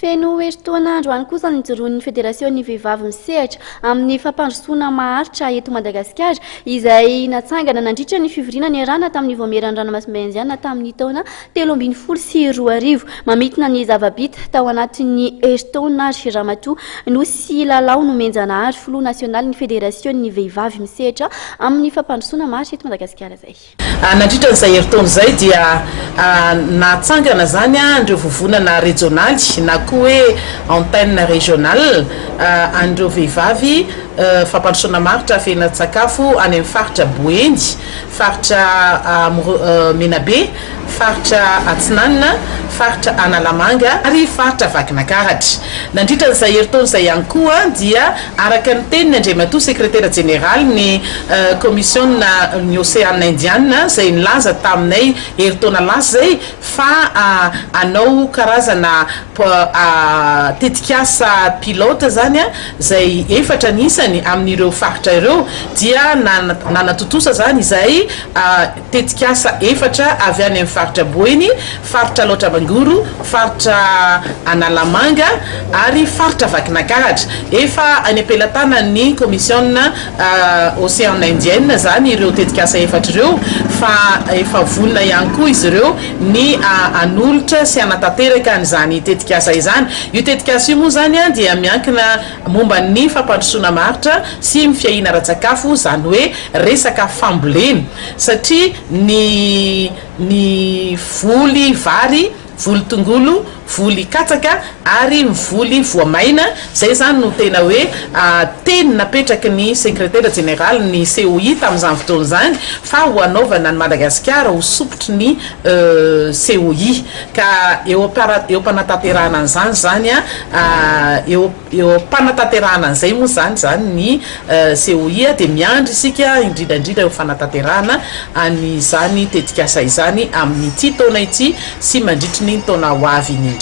Feno herintaon'andro any kosa nijoron'ny Federasion'ny Vehivavy misehatra amin'ny fampandrosoana maharitra eto Madagasikara izay natsangana nandritra ny fivoriana ny rana tamin'ny voameran'ny ranomasimbe indiana tamin'ny taona 2024 mamitona ny zava-bita tao anatin'ny herintaon'andro Ramatoa Nosy Lalao nomenjana ary filoha nasionaly ny Federasion'ny Vehivavy misehatra amin'ny fampandrosoana maharitra eto Madagasikara zay. Nandritra n'izay herintaona izay dia natsangana zany andreo vovonana regionaly na koa hoe antenne régionale andreo vehivavy fampandrosoana maritra fiainatsakafo any amin'ny faritra Boendy, faritra Menabe, faritra Atsinanina, faritra Analamanga ary faritra Vakinakaratra. Nandritra n'izay herintaona izay ihany koa dia araka ny teniny Andriamatoa secrétaire général ny commission ny Océan Indien izay nilaza taminay herintaona lasa zay fa anao karazana tetikasa pilote zany zay efatra nisany amin'ireo faritra ireo dia nanatotosa zany izay tetikasa efatra avy any amin'ny faritra Boeny, faritra Lotramangoro, faritra Analamanga ary faritra Vakinakaratra. Efa any ampelatana ny commission Océan Indienne zany ireo tetikasa efatra ireo fa efa vonona ihany koa izy ireo ny anolotra sy anatanteraka an'izany tetikasa izany. Io tetikasa io moa zany dia miankina momba ny fampandrosoana maritra sy ny fiahina ara-tsakafo zany hoe resaka fambolena satria ny voly vary, voly tongolo, voly katsaka ary voly voamaina zay zany no tena hoe teny napetraky ny secrétaire général ny COI tamin'izany fotoana zany fa ho anaovana ny Madagasikara ho sopotry ny COI ka eo mpanatanterahana an'izany zany eo mpanatanterahana an'izay moa zany ny COI dia miandry isika indrindrandrindra eo fanatanterahana an'izany tetikasa izany amin'ny ity taona ity sy mandritry ny taona ho avy indray.